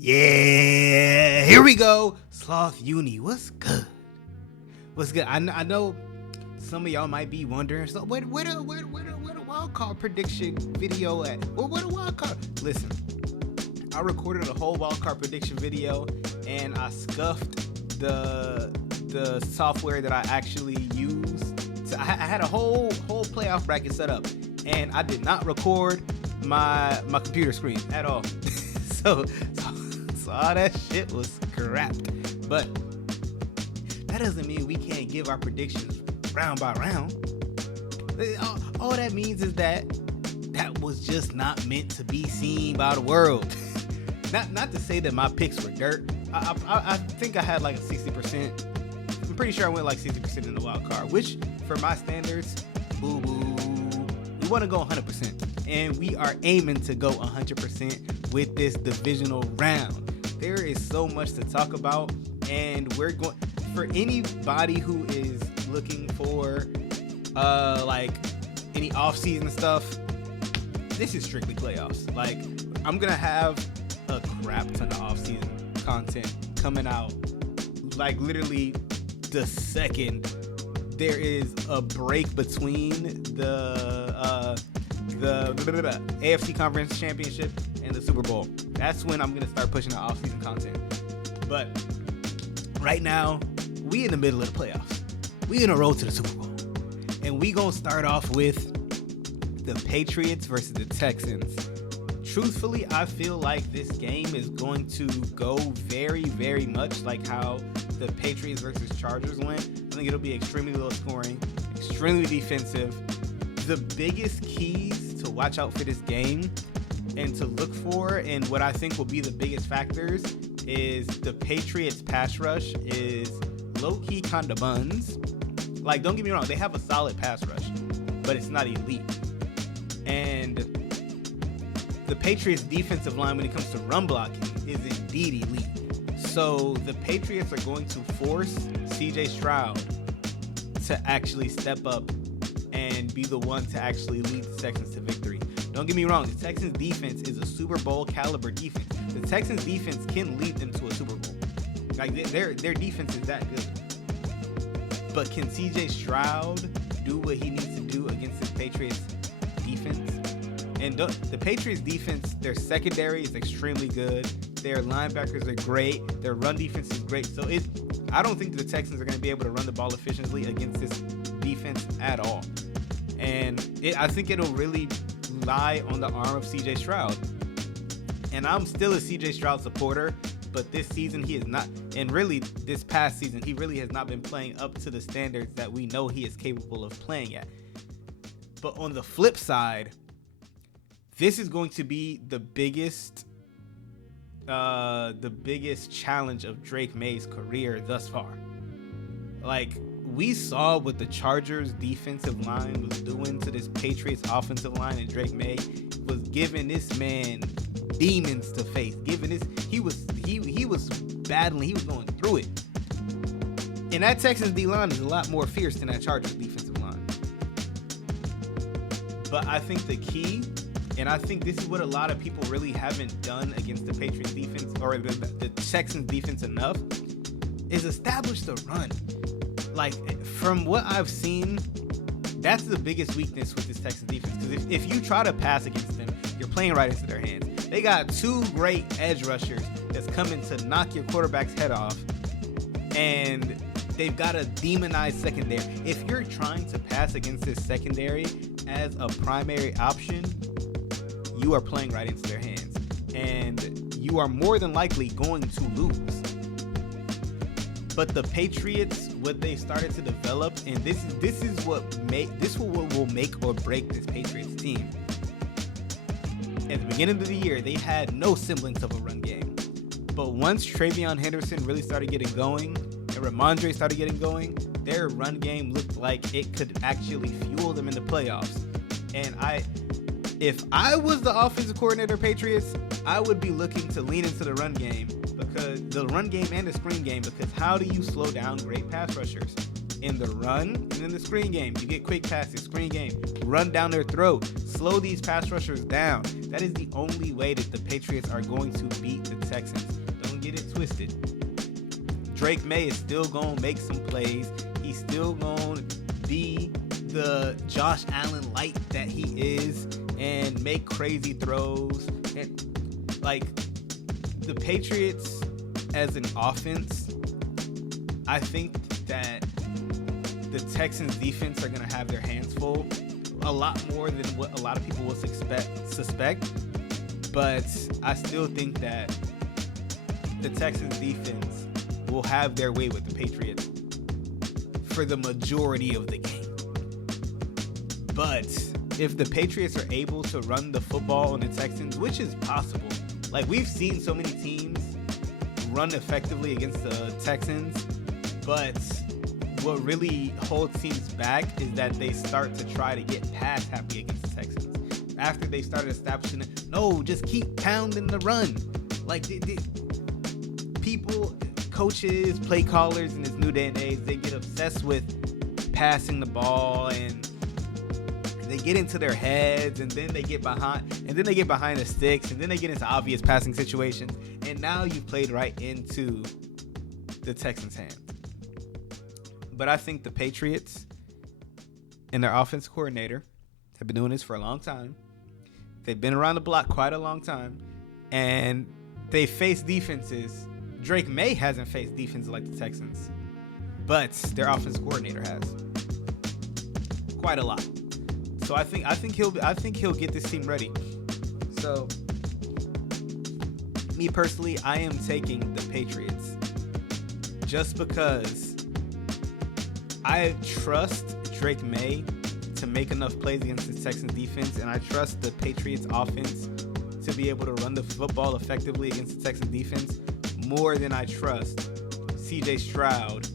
Yeah, here we go. Sloth Uni, what's good? What's good? I know some of y'all might be wondering, so where the wildcard prediction video at? Where the wildcard? Listen, I recorded a whole wildcard prediction video, and I scuffed the software that I actually use. So I had a whole playoff bracket set up, and I did not record my computer screen at all. so all that shit was scrapped. But that doesn't mean we can't give our predictions round by round. All that means is that was just not meant to be seen by the world. Not to say that my picks were dirt. I think I had like a 60%. I'm pretty sure I went like 60% in the wild card, which for my standards, boo-boo. We want to go 100%. And we are aiming to go 100% with this divisional round. There is so much to talk about, and we're going for anybody who is looking for like any off-season stuff. This is strictly playoffs. Like, I'm gonna have a crap ton of off-season content coming out, like literally the second there is a break between the AFC Conference Championship and the Super Bowl. That's when I'm gonna start pushing the off-season content. But right now, we in the middle of the playoffs. We in a road to the Super Bowl, and we gonna start off with the Patriots versus the Texans. Truthfully, I feel like this game is going to go very, very much like how the Patriots versus Chargers went. I think it'll be extremely low scoring, extremely defensive. The biggest keys to watch out for this game and to look for, and what I think will be the biggest factors, is the Patriots pass rush is low-key kind of buns. Like, don't get me wrong, they have a solid pass rush, but it's not elite. And the Patriots defensive line, when it comes to run blocking, is indeed elite. So the Patriots are going to force CJ Stroud to actually step up and be the one to actually lead the Texans to victory. Don't get me wrong, the Texans defense is a Super Bowl caliber defense. The Texans defense can lead them to a Super Bowl. Like, their defense is that good. But can CJ Stroud do what he needs to do against this Patriots defense? And the Patriots defense, their secondary is extremely good. Their linebackers are great. Their run defense is great. So I don't think the Texans are going to be able to run the ball efficiently against this defense at all. And I think it'll really lie on the arm of CJ Stroud. And I'm still a CJ Stroud supporter, but this season he is not, and really this past season he really has not been playing up to the standards that we know he is capable of playing at. But on the flip side, this is going to be the biggest challenge of Drake Maye's career thus far. Like, we saw what the Chargers defensive line was doing to this Patriots offensive line, and Drake Maye was giving this man demons to face. He was battling, he was going through it. And that Texans D-line is a lot more fierce than that Chargers defensive line. But I think the key, and I think this is what a lot of people really haven't done against the Patriots defense, or the Texans defense enough, is establish the run. Like, from what I've seen, that's the biggest weakness with this Texans defense. Because if you try to pass against them, you're playing right into their hands. They got two great edge rushers that's coming to knock your quarterback's head off. And they've got a demonized secondary. If you're trying to pass against this secondary as a primary option, you are playing right into their hands. And you are more than likely going to lose. But the Patriots, what they started to develop, and this is what will make or break this Patriots team. At the beginning of the year, they had no semblance of a run game. But once Travion Henderson really started getting going, and Ramondre started getting going, their run game looked like it could actually fuel them in the playoffs. And if I was the offensive coordinator of Patriots, I would be looking to lean into the run game, because the run game and the screen game, because how do you slow down great pass rushers? In the run and in the screen game. You get quick passes, screen game, run down their throat, slow these pass rushers down. That is the only way that the Patriots are going to beat the Texans. twisted. Drake Maye is still going to make some plays. He's still going to be the Josh Allen light that he is and make crazy throws. And like the Patriots as an offense, I think that the Texans defense are going to have their hands full a lot more than what a lot of people will suspect. But I still think that the Texans defense will have their way with the Patriots for the majority of the game. But if the Patriots are able to run the football on the Texans, which is possible, like we've seen so many teams run effectively against the Texans, but what really holds teams back is that they start to try to get pass happy against the Texans. After they started establishing it, no, just keep pounding the run. Like people, coaches, play callers in this new day and age, they get obsessed with passing the ball and they get into their heads, and then they get behind the sticks, and then they get into obvious passing situations, and now you've played right into the Texans' hands. But I think the Patriots and their offensive coordinator have been doing this for a long time. They've been around the block quite a long time, and they face defenses. Drake Maye hasn't faced defenses like the Texans, but their offensive coordinator has quite a lot. So I think he'll get this team ready. So me personally, I am taking the Patriots just because I trust Drake Maye to make enough plays against the Texans defense, and I trust the Patriots offense to be able to run the football effectively against the Texans defense more than I trust CJ Stroud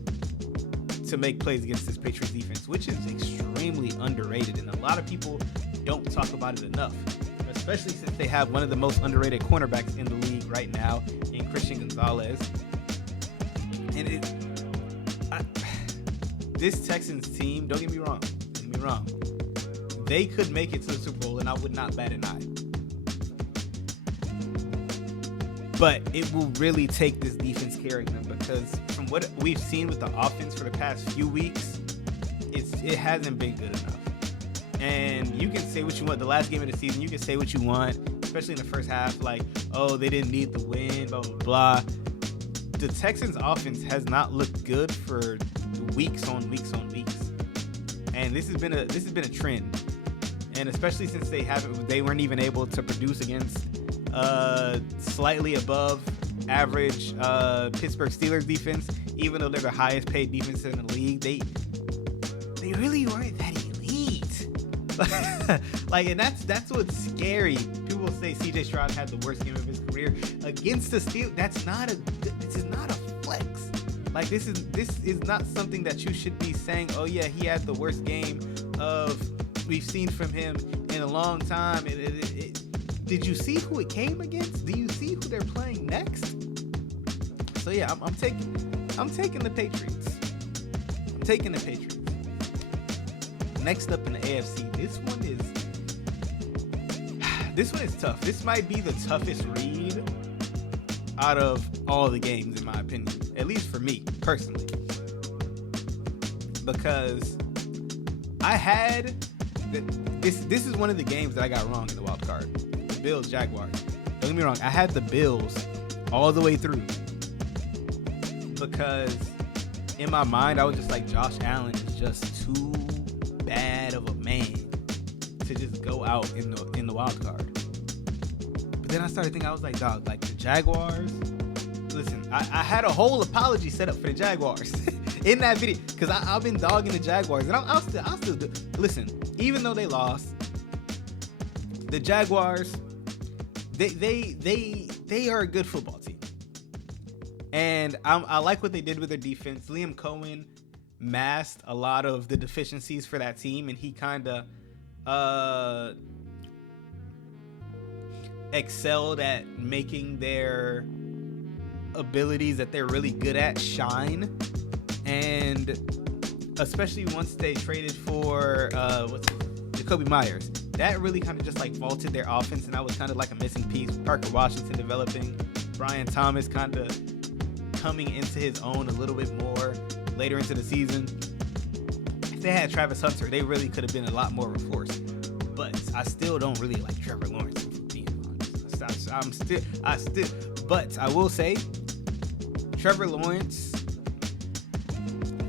to make plays against this Patriots defense, which is extremely underrated, and a lot of people don't talk about it enough, especially since they have one of the most underrated cornerbacks in the league right now in Christian Gonzalez. And this Texans team, don't get me wrong, they could make it to the Super Bowl, and I would not bat an eye. But it will really take this defense carrying them, because from what we've seen with the offense for the past few weeks, it hasn't been good enough. And you can say what you want. The last game of the season, you can say what you want, especially in the first half, like, oh, they didn't need the win, blah, blah, blah. The Texans offense has not looked good for weeks on weeks on weeks. And this has been a trend. And especially since they weren't even able to produce against slightly above average Pittsburgh Steelers defense, even though they're the highest paid defense in the league, they really weren't that elite. Like, and that's what's scary. People say CJ Stroud had the worst game of his career against the Steelers. This is not a flex. Like, this is not something that you should be saying, oh yeah, he had the worst game we've seen from him in a long time. Did you see who it came against? Do you see who they're playing next? So yeah, I'm taking the Patriots. I'm taking the Patriots. Next up in the AFC, this one is tough. This might be the toughest read out of all the games, in my opinion, at least for me personally, because I had this is one of the games that I got wrong in the wild card. The Bills Jaguars. Don't get me wrong, I had the Bills all the way through, because in my mind I was just like, Josh Allen is just too bad of a man to just go out in the wild card. But then I started thinking, I was like, dog, like the Jaguars. Listen, I had a whole apology set up for the Jaguars in that video, because I've been dogging the Jaguars, and I'll still do. Listen, even though they lost, the Jaguars, they are a good football team, and I like what they did with their defense. Liam Cohen masked a lot of the deficiencies for that team, and he kind of excelled at making their abilities that they're really good at shine. And especially once they traded for Jacoby Myers, that really kind of just like vaulted their offense, and that was kind of like a missing piece. Parker Washington developing, Brian Thomas kind of coming into his own a little bit more later into the season. If they had Travis Hunter, they really could have been a lot more of a force. But I still don't really like Trevor Lawrence, if I'm being honest. But I will say, Trevor Lawrence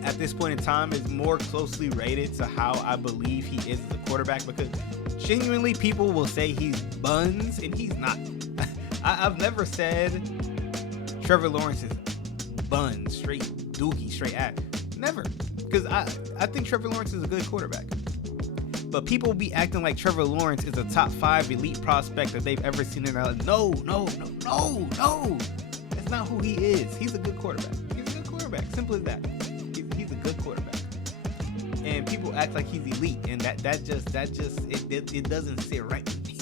at this point in time is more closely rated to how I believe he is as a quarterback, because genuinely people will say he's buns and he's not. I've never said Trevor Lawrence is buns, straight dookie, straight ass. Never. Because I think Trevor Lawrence is a good quarterback. But people be acting like Trevor Lawrence is a top 5 elite prospect that they've ever seen in their life. No. That's not who he is. He's a good quarterback. He's a good quarterback. Simple as that. He's a good quarterback. And people act like he's elite, and that doesn't sit right with me.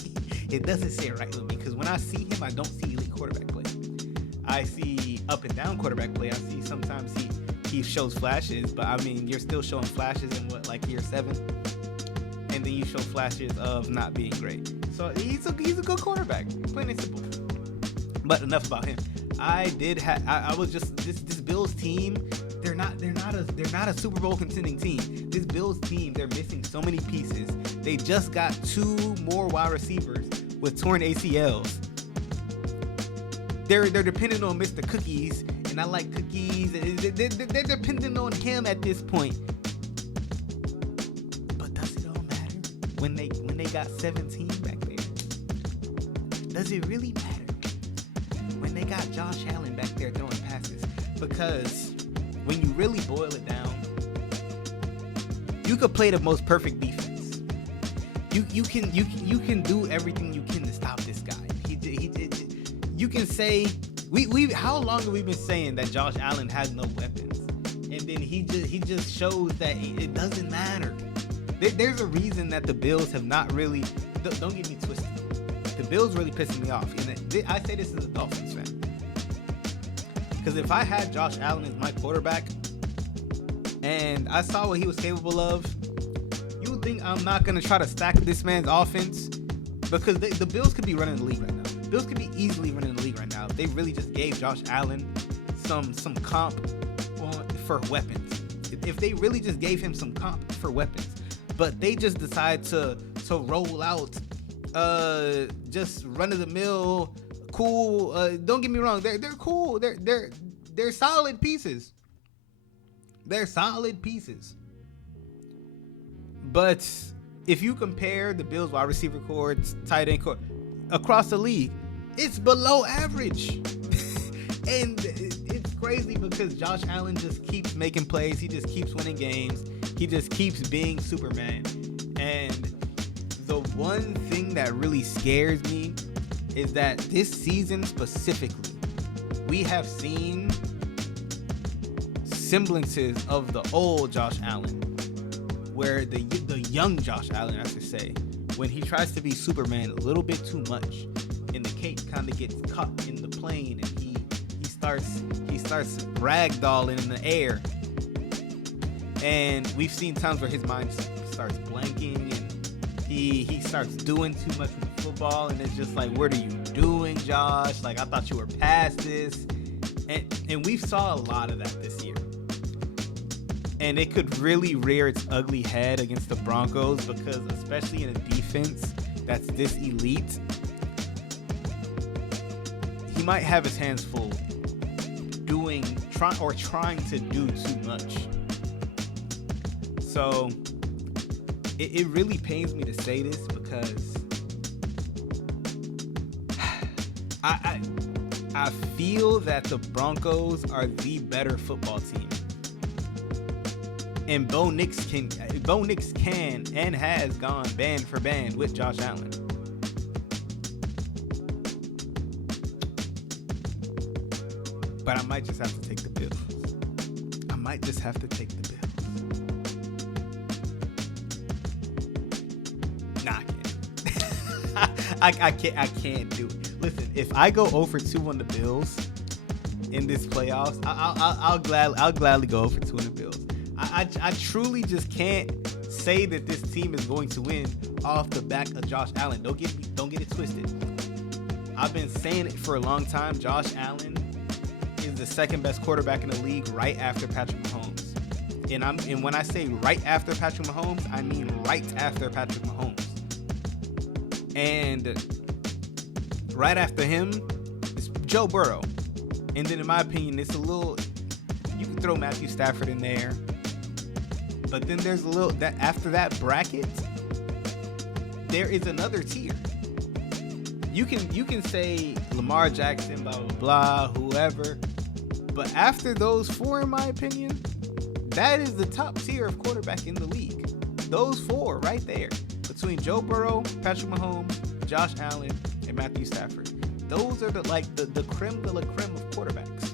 It doesn't sit right with me, because when I see him, I don't see elite quarterback play. I see up and down quarterback play. I see sometimes he shows flashes, but I mean, you're still showing flashes in like year 7, and then you show flashes of not being great. So he's a good quarterback, plain and simple. But enough about him. I was just this Bills team. They're not a Super Bowl contending team. This Bills team, they're missing so many pieces. They just got 2 more wide receivers with torn ACLs. They're dependent on Mr. Cookies, and I like Cookies. They're dependent on him at this point. But does it all matter when they got 17 back there? Does it really matter when they got Josh Allen back there throwing passes? Because when you really boil it down, you could play the most perfect defense. You can do everything you can to stop this guy. You can say we how long have we been saying that Josh Allen has no weapons, and then he just shows that it doesn't matter. There's a reason that the Bills have not really. Don't get me twisted. The Bills really pissing me off, and I say this as a Dolphins fan. Because if I had Josh Allen as my quarterback and I saw what he was capable of, you would think I'm not going to try to stack this man's offense, because the Bills could be running the league right now. Bills could be easily running the league right now if they really just gave Josh Allen some comp for weapons. If they really just gave him some comp for weapons. But they just decide to roll out just run-of-the-mill cool. Don't get me wrong, they're cool. They're solid pieces. They're solid pieces. But if you compare the Bills wide receiver corps, tight end corps across the league, it's below average. And it's crazy because Josh Allen just keeps making plays. He just keeps winning games. He just keeps being Superman. And the one thing that really scares me is that this season specifically, we have seen semblances of the old Josh Allen, where the young Josh Allen, I should say, when he tries to be Superman a little bit too much, and the cape kind of gets caught in the plane, and he starts ragdolling in the air, and we've seen times where his mind starts blanking, and he starts doing too much with the football, and it's just like, what are you doing, Josh? Like, I thought you were past this. And we saw a lot of that this year. And it could really rear its ugly head against the Broncos, because especially in a defense that's this elite, he might have his hands full trying to do too much. So it really pains me to say this, because I feel that the Broncos are the better football team. And Bo Nix can and has gone band for band with Josh Allen. But I might just have to take the Bills. Nah, I can't do it. Listen, if I go 0-2 on the Bills in this playoffs, I'll gladly go 0-2 on the Bills. I truly just can't say that this team is going to win off the back of Josh Allen. Don't get it twisted. I've been saying it for a long time. Josh Allen is the second best quarterback in the league, right after Patrick Mahomes. And when I say right after Patrick Mahomes, I mean right after Patrick Mahomes. And right after him is Joe Burrow. And then in my opinion, it's a little, you can throw Matthew Stafford in there. But then there's a little, that after that bracket, there is another tier. You can say Lamar Jackson, blah, blah, blah, whoever. But after those four, in my opinion, that is the top tier of quarterback in the league. Those four right there. Between Joe Burrow, Patrick Mahomes, Josh Allen, and Matthew Stafford. Those are the creme de la creme of quarterbacks.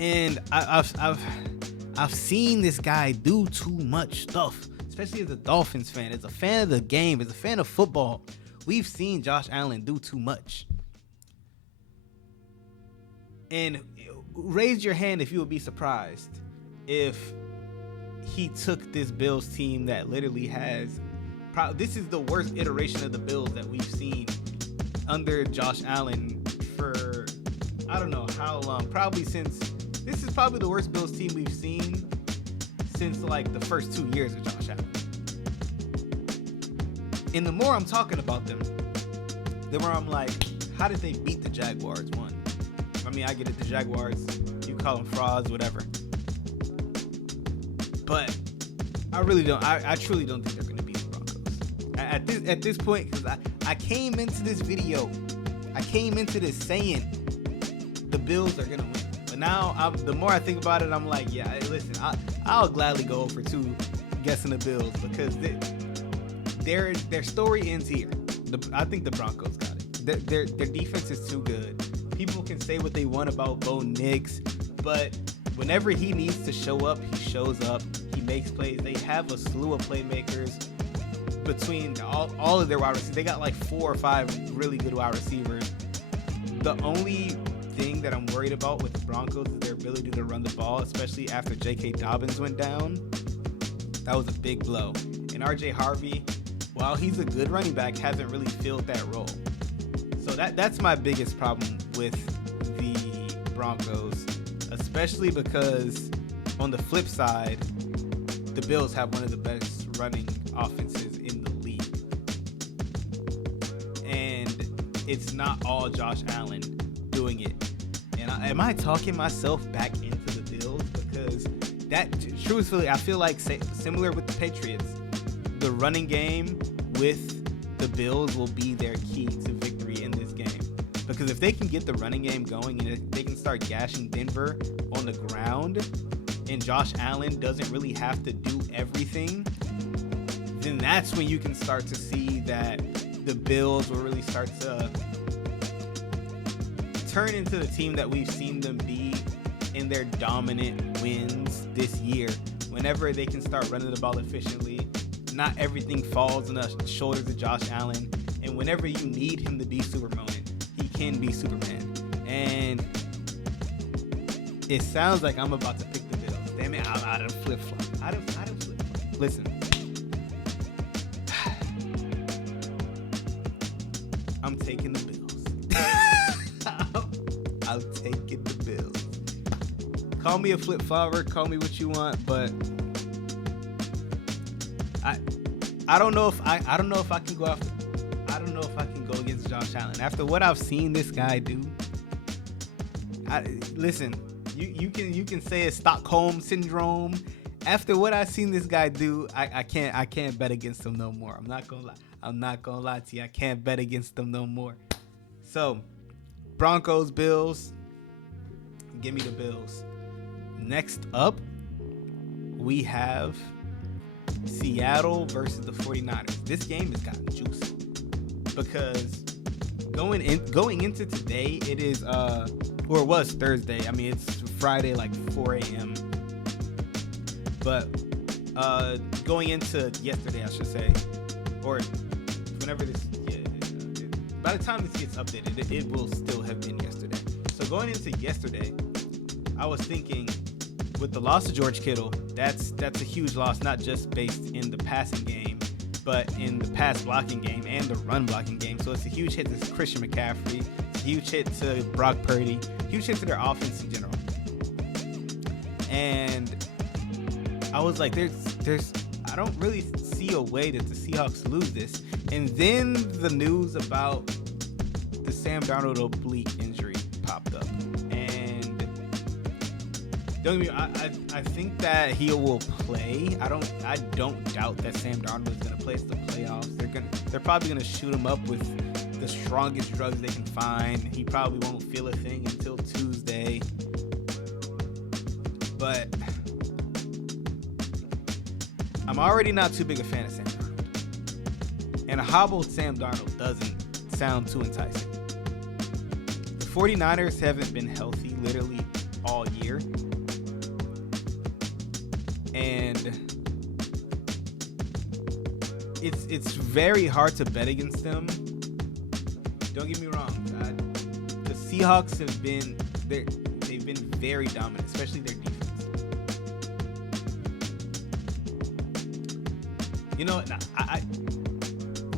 And I've seen this guy do too much stuff, especially as a Dolphins fan, as a fan of the game, as a fan of football. We've seen Josh Allen do too much. And raise your hand if you would be surprised if he took this Bills team that literally has, this is the worst iteration of the Bills that we've seen under Josh Allen for I don't know how long, probably since, this is probably the worst Bills team we've seen since like the first 2 years of Josh Allen. And the more I'm talking about them, the more I'm like, how did they beat the Jaguars? One, I mean, I get it, the Jaguars, you call them frauds, whatever. But I really don't. I truly don't think they're going to beat the Broncos at this point, because I came into this video, I came into this saying the Bills are going to win. But now, the more I think about it, I'm like, yeah, listen, I'll gladly go for 2 guessing the Bills, because their story ends here. I think the Broncos got it. Their defense is too good. People can say what they want about Bo Nix, but whenever he needs to show up, he shows up. He makes plays. They have a slew of playmakers between all of their wide receivers. They got like 4 or 5 really good wide receivers. The only thing that I'm worried about with the Broncos is their ability to run the ball, especially after J.K. Dobbins went down. That was a big blow. And R.J. Harvey, while he's a good running back, hasn't really filled that role. So that's my biggest problem with the Broncos, especially because on the flip side, the Bills have one of the best running offenses in the league. And it's not all Josh Allen doing it. And am I talking myself back into the Bills? Because that, truthfully, I feel like similar with the Patriots, the running game with the Bills will be their key to victory in this game. Because if they can get the running game going and if they can start gashing Denver on the ground, and Josh Allen doesn't really have to do everything, then that's when you can start to see that the Bills will really start to turn into the team that we've seen them be in their dominant wins this year. Whenever they can start running the ball efficiently, not everything falls on the shoulders of Josh Allen, and whenever you need him to be Superman, he can be Superman. And it sounds like I'm about to pick the Bills. Damn it, I'm out of flip-flop. Out of flip-flop. Listen. I'm taking the Bills. I'm taking the Bills. Call me a flip-flopper, call me what you want, but I don't know if I can go after. I don't know if I can go against Josh Allen after what I've seen this guy do. Listen, you can say it's Stockholm syndrome. After what I've seen this guy do, I can't bet against him no more. I'm not gonna lie to you. I can't bet against them no more. So, Broncos, Bills. Give me the Bills. Next up, we have Seattle versus the 49ers. This game has gotten juicy because going into today, it is or it was Thursday. I mean, it's Friday, like 4 a.m. But going into yesterday, I should say, or whenever this, by the time this gets updated, it will still have been yesterday. So going into yesterday, I was thinking, with the loss of George Kittle, that's a huge loss, not just based in the passing game, but in the pass blocking game and the run blocking game. So it's a huge hit to Christian McCaffrey. It's Huge hit to Brock Purdy. Huge hit to their offense in general. And I was like, I don't really see a way that the Seahawks lose this. And then the news about the Sam Darnold oblique injury popped up. And don't get me wrong, I think that he will play. I don't doubt that Sam Darnold is going to play. It's the playoffs. They're probably going to shoot him up with the strongest drugs they can find. He probably won't feel a thing until Tuesday. But I'm already not too big a fan of Sam Darnold. And a hobbled Sam Darnold doesn't sound too enticing. The 49ers haven't been healthy literally all year. And it's very hard to bet against them. Don't get me wrong. The Seahawks they've been very dominant, especially their defense. You know,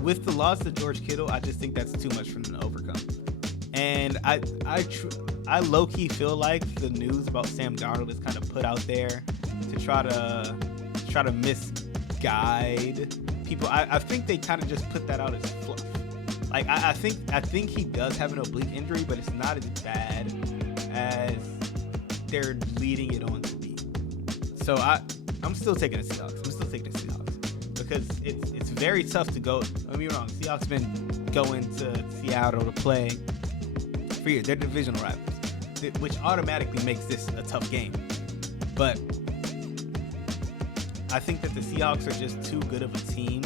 with the loss of George Kittle, I just think that's too much for them to overcome. And I low-key feel like the news about Sam Darnold is kind of put out there to try to misguide people. I think they kind of just put that out as fluff. Like I think he does have an oblique injury, but it's not as bad as they're leading it on to be. So I'm still taking the Seahawks. Because it's very tough to go. Don't get me wrong, Seahawks been going to Seattle to play for years. They're divisional rivals, which automatically makes this a tough game. But I think that the Seahawks are just too good of a team,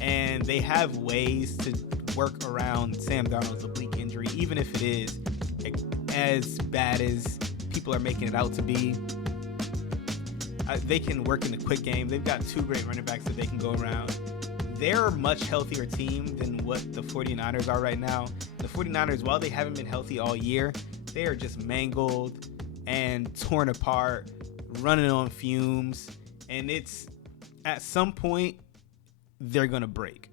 and they have ways to work around Sam Darnold's oblique injury, even if it is as bad as people are making it out to be. They can work in the quick game. They've got two great running backs that they can go around. They're a much healthier team than what the 49ers are right now. The 49ers, while they haven't been healthy all year, they are just mangled and torn apart, running on fumes. And it's at some point they're gonna break.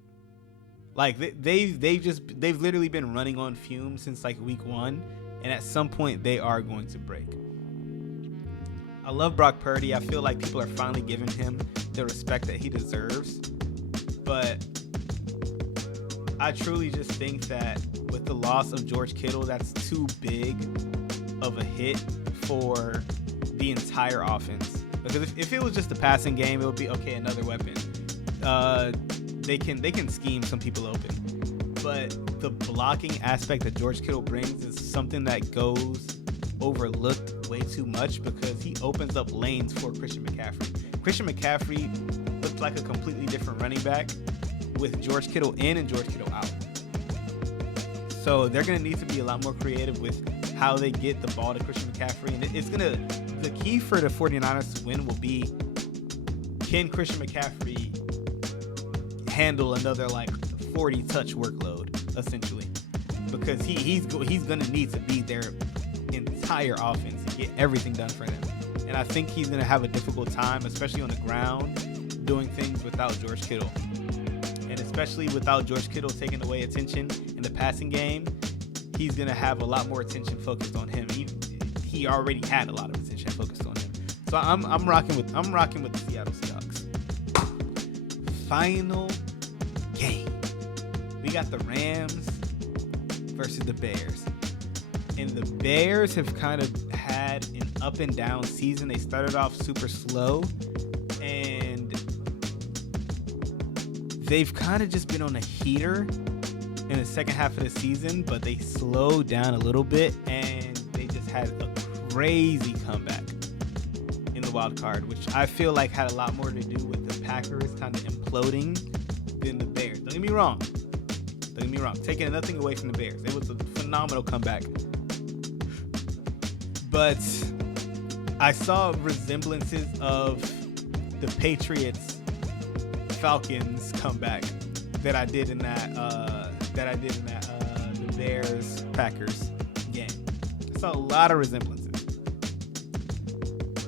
Like they've literally been running on fumes since like week 1, and at some point they are going to break. I love Brock Purdy. I feel like people are finally giving him the respect that he deserves. But I truly just think that with the loss of George Kittle, that's too big of a hit for the entire offense. Because if it was just a passing game, it would be okay, another weapon. They can scheme some people open. But the blocking aspect that George Kittle brings is something that goes overlooked way too much, because he opens up lanes for Christian McCaffrey. Christian McCaffrey looked like a completely different running back with George Kittle in and George Kittle out. So they're going to need to be a lot more creative with how they get the ball to Christian McCaffrey. And the key for the 49ers to win will be, can Christian McCaffrey handle another like 40 touch workload, essentially? Because he's going to need to be their entire offense and get everything done for them. And I think he's going to have a difficult time, especially on the ground, doing things without George Kittle. And especially without George Kittle taking away attention in the passing game, he's going to have a lot more attention focused on him. He already had a lot of attention focused on him. So I'm rocking with the Seattle Seahawks. Final game. We got the Rams versus the Bears. And the Bears have kind of had an up and down season. They started off super slow, and they've kind of just been on a heater in the second half of the season, but they slowed down a little bit, and they just had a crazy comeback in the wild card, which I feel like had a lot more to do with the Packers kind of imploding than the Bears. Don't get me wrong. Taking nothing away from the Bears. It was a phenomenal comeback. But I saw resemblances of the Patriots Falcons comeback that I did in that the Bears Packers game. I saw a lot of resemblances.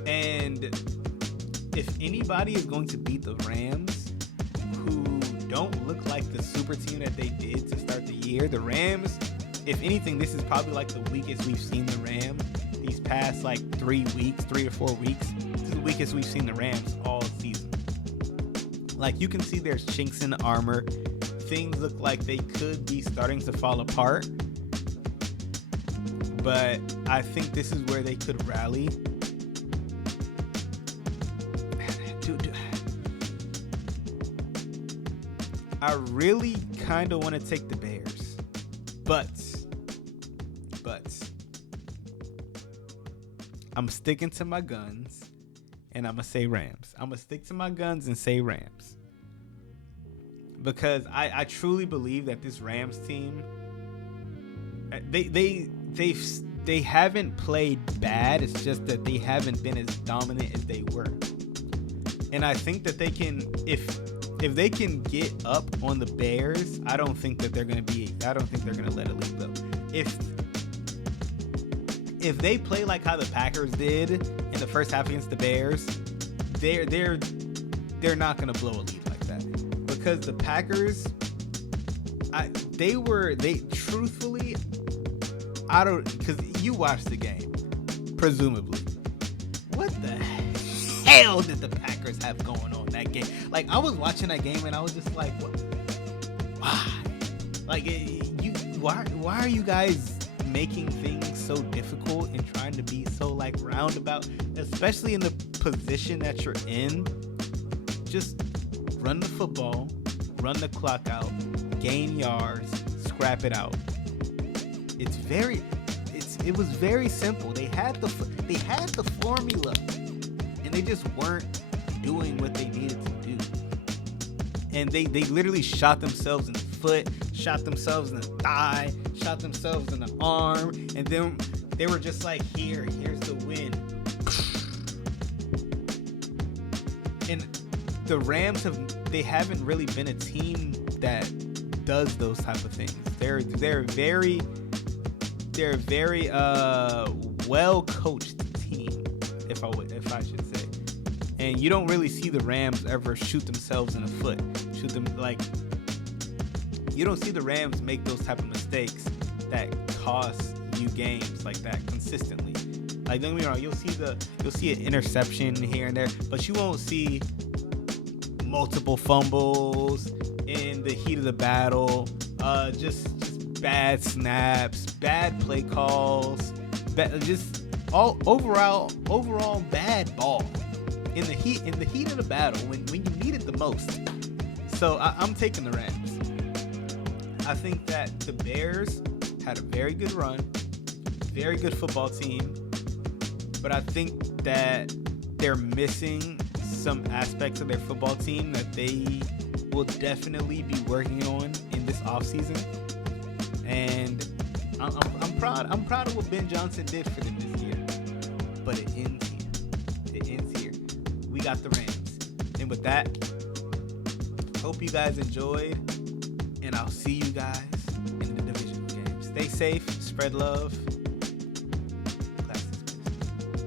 And if anybody is going to beat the Rams, who don't look like the super team that they did to start the year, the Rams if anything, this is probably like the weakest we've seen the Rams these past like 3 to 4 weeks. This is the weakest we've seen the Rams all season. Like, you can see there's chinks in the armor. Things look like they could be starting to fall apart. But I think this is where they could rally. Dude, I really kind of want to take the Bears. But I'm sticking to my guns, and I'm going to say Rams. I'm going to stick to my guns and say Rams. Because I truly believe that this Rams team, they haven't played bad. It's just that they haven't been as dominant as they were. And I think that they can, if they can get up on the Bears, I don't think they're going to let it lead though. If they play like how the Packers did in the first half against the Bears, they're not going to blow a lead like that. Because the Packers, because you watched the game, presumably. What the hell did the Packers have going on that game? Like, I was watching that game and I was just like, what? Why? Like, why are you guys making things so difficult and trying to be so like roundabout, especially in the position that you're in? Just run the football, run the clock out, gain yards, scrap it out. It was very simple. They had the formula, and they just weren't doing what they needed to do. And they literally shot themselves in the foot, shot themselves in the thigh, shot themselves in the arm, and then they were just like, here's the win. And the Rams haven't really been a team that does those type of things. They're very well coached team, if I should say. And you don't really see the Rams ever shoot themselves in the foot. You don't see the Rams make those type of mistakes that cost you games like that consistently. Like, don't get me wrong, you'll see an interception here and there, but you won't see multiple fumbles in the heat of the battle. Just bad snaps, bad play calls, just all overall bad ball in the heat of the battle when you need it the most. So I'm taking the Rams. I think that the Bears had a very good run, very good football team, but I think that they're missing some aspects of their football team that they will definitely be working on in this offseason. And I'm proud of what Ben Johnson did for them this year. But it ends here. We got the Rams. And with that, hope you guys enjoyed. And I'll see you guys in the divisional game. Stay safe, spread love.